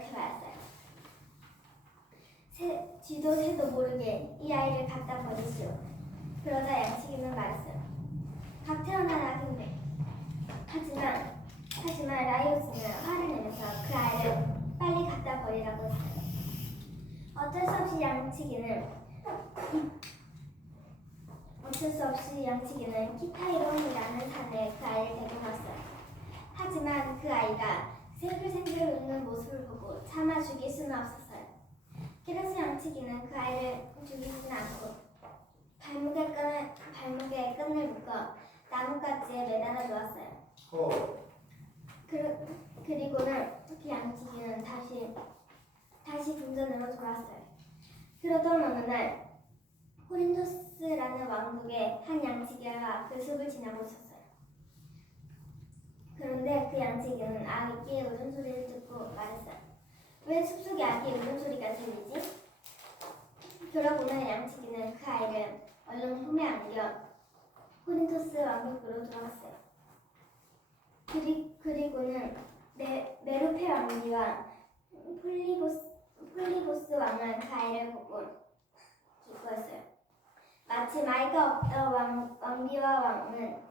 이렇게 말했어요. 쥐도 새도 모르게 이 아이를 갖다 버리시오. 그러자 양치기는 말했어요. 각 태어난 아기인데. 하지만 라이오스는 화를 내면서 그 아이를 빨리 갖다 버리라고 했어요. 어쩔 수 없이 양치기는 키타이론이라는 산에 그 아이를 데리고 갔어요. 하지만 그 아이가 생글생글 웃는 모습을 보고 차마 죽일 수는 없었어요. 그래서 양치기는 그 아이를 죽이지는 않고 발목에 끈을 묶어 나뭇가지에 매달아 놓았어요. 그리고는 그 양치기는 다시 궁전으로 돌아왔어요. 그러던 어느 날 코린토스라는 왕국의 한 양치기가 그 숲을 지나고 있었어요. 그런데 그 양치기는 아기의 울음소리를 듣고 말했어요. 왜 숲속에 아기의 울음소리가 들리지? 그러고는 양치기는 그 아이를 얼른 품에 안겨 코린토스 왕국으로 돌아갔어요. 그리고는 메로페 왕비와 폴리보스 왕은 그 아이를 보고 기뻐했어요. 마치 마이가 없던 왕비와 왕은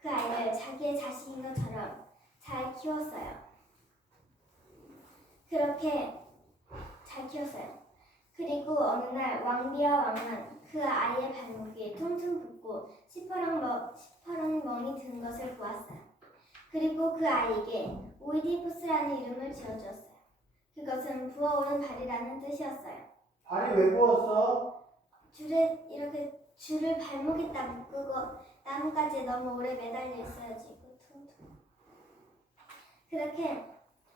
그 아이를 자기의 자식인 것처럼 잘 키웠어요. 그리고 어느 날 왕비와 왕은 그 아이의 발목이 퉁퉁 붓고 시퍼런 멍이 든 것을 보았어요. 그리고 그 아이에게 오이디푸스라는 이름을 지어주었어요. 그것은 부어오른 발이라는 뜻이었어요. 발이 왜 부었어? 줄을 발목에다 묶고 나뭇가지에 너무 오래 매달려 있어야지. 퉁퉁. 그렇게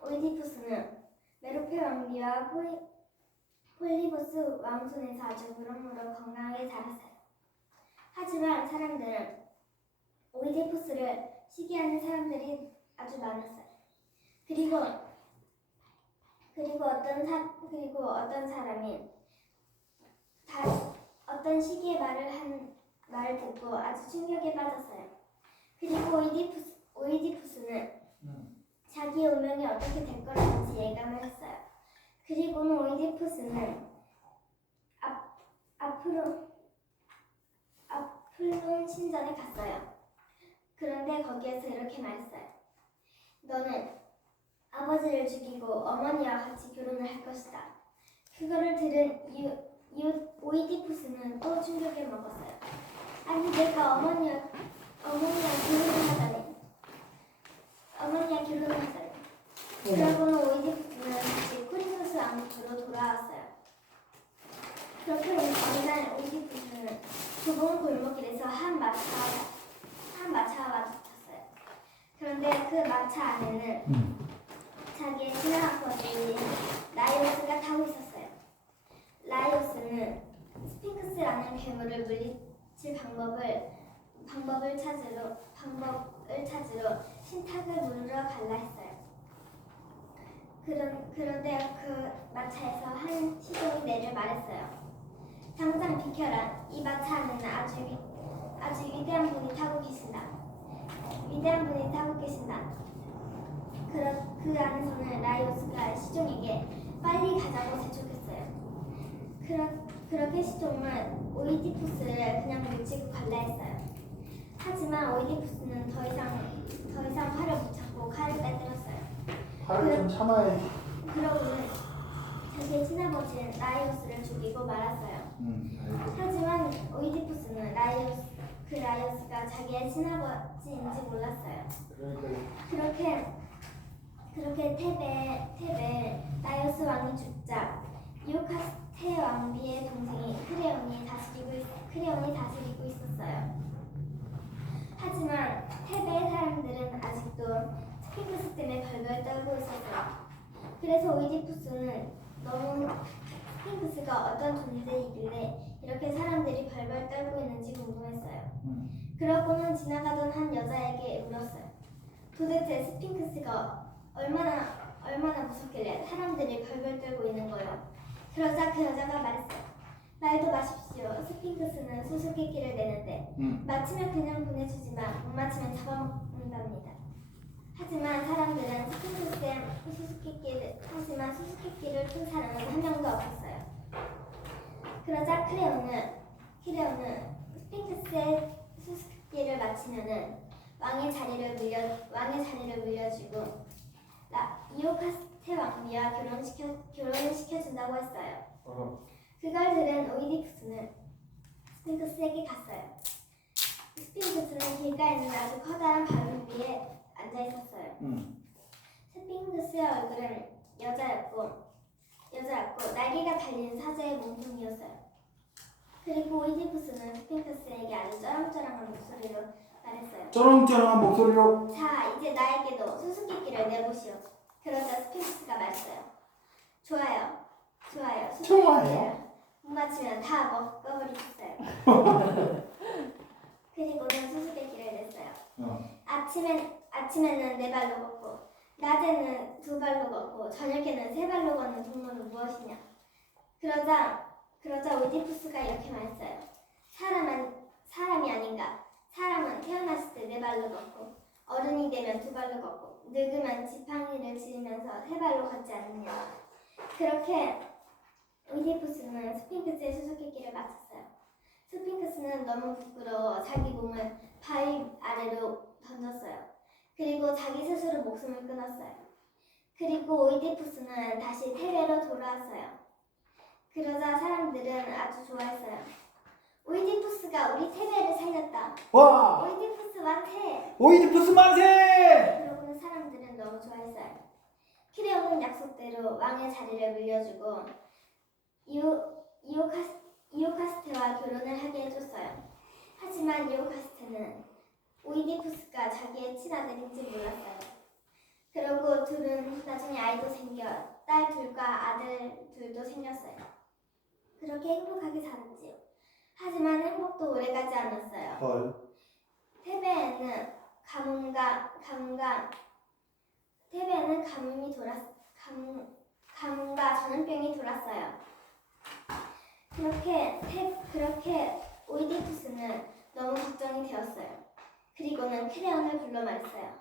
오이디푸스는 메로페 왕비와 폴리보스 왕손에서 아주 무럭무럭 건강하게 자랐어요. 하지만 사람들은 오이디푸스를 시기하는 사람들이 아주 많았어요. 그리고 어떤 사람이 어떤 시기의 말을 듣고 아주 충격에 빠졌어요. 그리고 오이디푸스는 자기의 운명이 어떻게 될 거라는지 예감을 했어요. 그리고는 오이디푸스는 아폴론 신전에 갔어요. 그런데 거기에서 이렇게 말했어요. 너는 아버지를 죽이고 어머니와 같이 결혼을 할 것이다. 그거를 들은 오이디푸스는 또 충격을 먹었어요. 아니 내가 어머니와 결혼을 하다니. 그러고는 오이디푸스는 다시 코린토스 왕국으로 돌아왔어요. 그렇게 어느 날 오이디푸스는 좁은 골목길에서 한 마차와 마주쳤어요. 그런데 그 마차 안에는 자기의 친한 아버지 라이오스가 타고 있었어요. 라이오스는 스핑크스라는 괴물을 물리칠 방법을 찾으러 신탁을 물으러 갈라 했어요. 그런데 그 마차에서 한 시종이 내려 말했어요. 당장 비켜라. 이 마차 안에는 아주 위대한 분이 타고 계신다. 그 안에서는 라이오스가 시종에게 빨리 가자고 재촉했어요. 그렇게 시종은 오이디푸스를 그냥 물치고 갈라 했어요. 하지만 오이디푸스는 더 이상 활을 못 참고 칼을 빼들었어요. 발을 좀 참아야지. 그러고는 자기의 친아버지는 라이오스를 죽이고 말았어요. 하지만 오이디푸스는 라이오스가 자기의 친아버지인지 몰랐어요. 그렇게 테베 라이오스 왕이 죽자 이오카스테 왕비의 동생이 크레온이 다스리고 있었어요. 하지만 테베의 사람들은 아직도 스핑크스 때문에 벌벌 떨고 있었어요. 그래서 오이디푸스는 너무 스핑크스가 어떤 존재이길래 이렇게 사람들이 벌벌 떨고 있는지 궁금했어요. 그러고는 지나가던 한 여자에게 물었어요. 도대체 스핑크스가 얼마나 무섭길래 사람들이 벌벌 떨고 있는 거예요? 그러자 그 여자가 말했어요. 말도 마십시오. 스핑크스는 수수께끼를 내는데 마치면 그냥 보내주지만 못 마치면 잡아먹는답니다. 하지만 사람들은 수수께끼를 푼 사람은 한 명도 없었어요. 그러자 키레오는 스핑크스의 수수께끼를 마치면은 왕의 자리를 물려주고 이오카스테 왕비와 결혼을 시켜준다고 했어요. 그걸 들은 오이디푸스는 스핑크스에게 갔어요. 스핑크스는 길가에 있는 아주 커다란 바위 위에 앉아 있었어요. 스핑크스의 얼굴은 여자였고 날개가 달린 사자의 몸통이었어요. 그리고 오이디푸스는 스핑크스에게 아주 쩌렁쩌렁한 목소리로 말했어요. 쩌렁쩌렁한 목소리로. 자, 이제 나에게도 수수께끼를 내보시오. 그러자 스핑크스가 말했어요. 좋아요. 수수께끼를 못 맞추면 다 먹어버리겠어요. 그리고는 수수께끼를 냈어요. 아침에는 4발로 걷고 낮에는 2발로 걷고 저녁에는 3발로 걷는 동물은 무엇이냐? 그러자 오이디푸스가 이렇게 말했어요. 사람이 아닌가? 사람은 태어났을 때 4발로 걷고 어른이 되면 2발로 걷고 늙으면 지팡이를 쥐면서 3발로 걷지 않느냐? 그렇게 오이디푸스는 스핑크스의 수수께끼를 마쳤어요. 스핑크스는 너무 부끄러워 자기 몸을 바위 아래로 던졌어요. 그리고 자기 스스로 목숨을 끊었어요. 그리고 오이디푸스는 다시 테베로 돌아왔어요. 그러자 사람들은 아주 좋아했어요. 오이디푸스가 우리 테베를 살렸다. 와! 오이디푸스 만세! 오이디푸스 만세! 그러고는 사람들은 너무 좋아했어요. 키레오는 약속대로 왕의 자리를 물려주고 이오카스테와 결혼을 하게 해줬어요. 하지만 이오카스테는 오이디푸스가 자기의 친아들인지 몰랐어요. 그러고 둘은 나중에 아이도 생겨 딸 둘과 아들 둘도 생겼어요. 그렇게 행복하게 살았지요. 하지만 행복도 오래가지 않았어요. 헐. 테베에는 가뭄과 전염병이 돌았어요. 그렇게 오이디푸스는 너무 걱정이 되었어요. 그리고는 크레온을 불러 말했어요.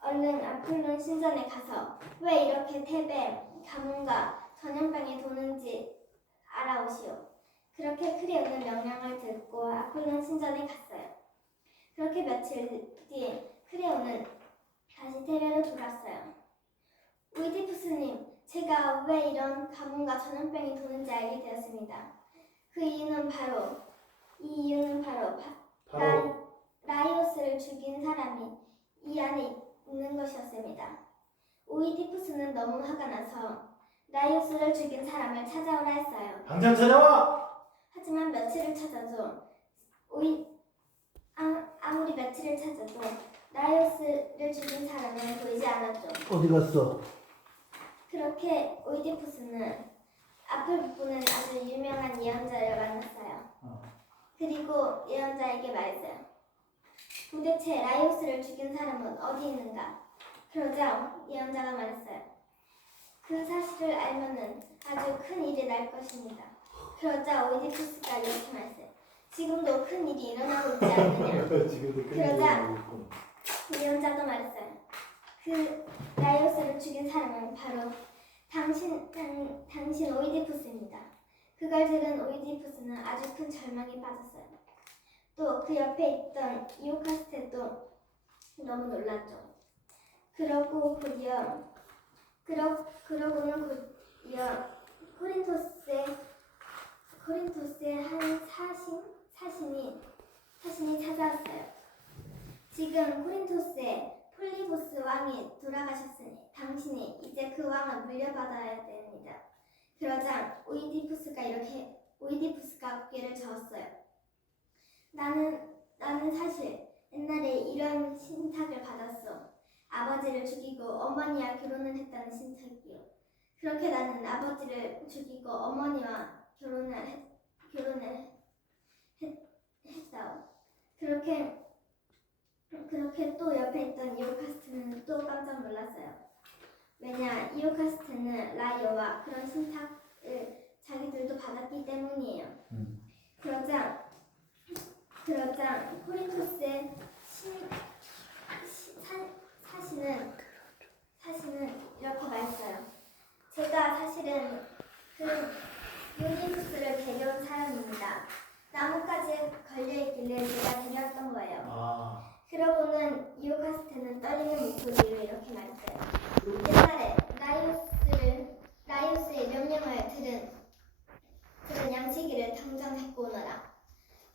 얼른 아폴론 신전에 가서 왜 이렇게 테베 가뭄과 전염병이 도는지 알아오시오. 그렇게 크레온은 명령을 듣고 아폴론 신전에 갔어요. 그렇게 며칠 뒤 크레온은 다시 테베로 돌아왔어요. 오이디푸스님, 제가 왜 이런 가뭄과 전염병이 도는지 알게 되었습니다. 이 이유는 바로 라이오스를 죽인 사람이 이 안에 있는 것이었습니다. 오이디푸스는 너무 화가 나서 라이오스를 죽인 사람을 찾아오라 했어요. 당장 찾아와! 하지만 며칠을 찾아도 아무리 며칠을 찾아도 라이오스를 죽인 사람은 보이지 않았죠. 어디 갔어? 그렇게 오이디푸스는 앞을 부는 아주 유명한 예언자를 만났어요. 그리고 예언자에게 말했어요. 도대체 라이오스를 죽인 사람은 어디 있는가? 그러자 예언자가 말했어요. 그 사실을 알면은 아주 큰 일이 날 것입니다. 그러자 오이디푸스가 이렇게 말했어요. 지금도 큰 일이 일어나고 있지 않느냐? 그러자 예언자도 말했어요. 그 라이오스를 죽인 사람은 바로 당신 오이디푸스입니다. 그걸 들은 오이디푸스는 아주 큰 절망에 빠졌어요. 또 그 옆에 있던 이오카스테도 너무 놀랐죠. 그러고는 곧이어 코린토스의 한 사신이 찾아왔어요. 지금 코린토스에 폴리보스 왕이 돌아가셨으니 당신이 이제 그 왕을 물려받아야 됩니다. 그러자 오이디푸스가 어깨를 저었어요. 나는 사실 옛날에 이런 신탁을 받았어. 아버지를 죽이고 어머니와 결혼을 했다는 신탁이요. 그렇게 나는 아버지를 죽이고 어머니와 결혼을 했다오. 그렇게 또 옆에 있던 이오카스테는 또 깜짝 놀랐어요. 왜냐, 이오카스테는 라이오와 그런 신탁을 자기들도 받았기 때문이에요. 그러자 코린토스의 사신은 이렇게 말했어요. 제가 사실은 그 유니푸스를 데려온 사람입니다. 나뭇가지에 걸려있길래 제가 데려왔던 거예요. 아. 그러고는 유카스테는 떨리는 목소리로 이렇게 말했어요. 옛날에 라이오스의 명령을 들은 양치기를 당장 데리고 오너라.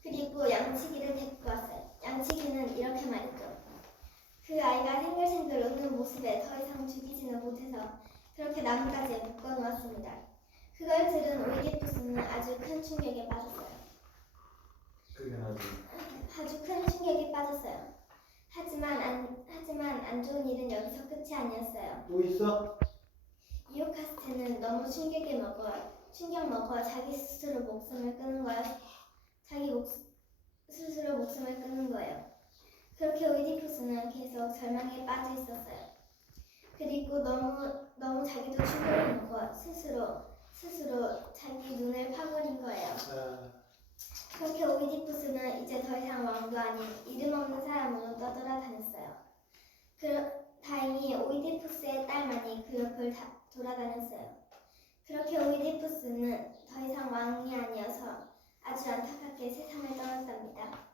그리고 양치기를 데리고 왔어요. 양치기는 이렇게 말했죠. 그 아이가 생글생글 웃는 모습에 더 이상 죽이지는 못해서 그렇게 나뭇가지에 묶어놓았습니다. 그걸 들은 오이디푸스는 아주 큰 충격에 빠졌어요. 그게 나지. 아주 큰 충격에 빠졌어요. 하지만 안 좋은 일은 여기서 끝이 아니었어요. 또 있어? 이오카스테는 너무 충격 먹어 자기 스스로 목숨을 끊는 거예요. 그렇게 오이디푸스는 계속 절망에 빠져 있었어요. 그리고 너무 자기도 충격을 먹어 스스로 자기 눈을 파버린 거예요. 아. 그렇게 오이디푸스는 이제 더 이상 왕도 아닌 이름 없는 사람으로 떠돌아다녔어요. 다행히 오이디푸스의 딸만이 그 옆을 돌아다녔어요. 그렇게 오이디푸스는 더 이상 왕이 아니어서 아주 안타깝게 세상을 떠났답니다.